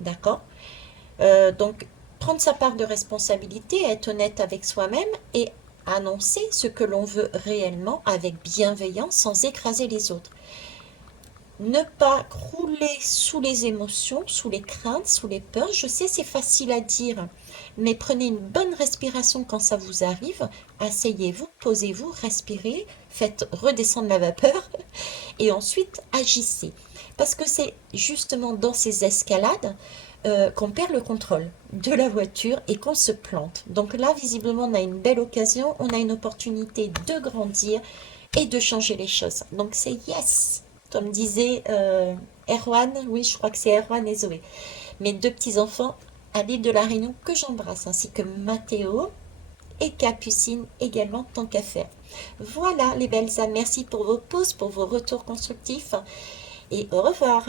d'accord? Donc, prendre sa part de responsabilité, être honnête avec soi-même et annoncer ce que l'on veut réellement avec bienveillance sans écraser les autres. Ne pas crouler sous les émotions, sous les craintes, sous les peurs. Je sais, c'est facile à dire, mais prenez une bonne respiration quand ça vous arrive. Asseyez-vous, posez-vous, respirez, faites redescendre la vapeur et ensuite agissez. Parce que c'est justement dans ces escalades qu'on perd le contrôle de la voiture et qu'on se plante. Donc là, visiblement, on a une belle occasion, on a une opportunité de grandir et de changer les choses. Donc c'est yes, comme disait Erwan, oui, je crois que c'est Erwan et Zoé, mes deux petits-enfants à l'île de la Réunion que j'embrasse, ainsi que Mathéo et Capucine également, tant qu'à faire. Voilà les belles âmes, merci pour vos pauses, pour vos retours constructifs et au revoir.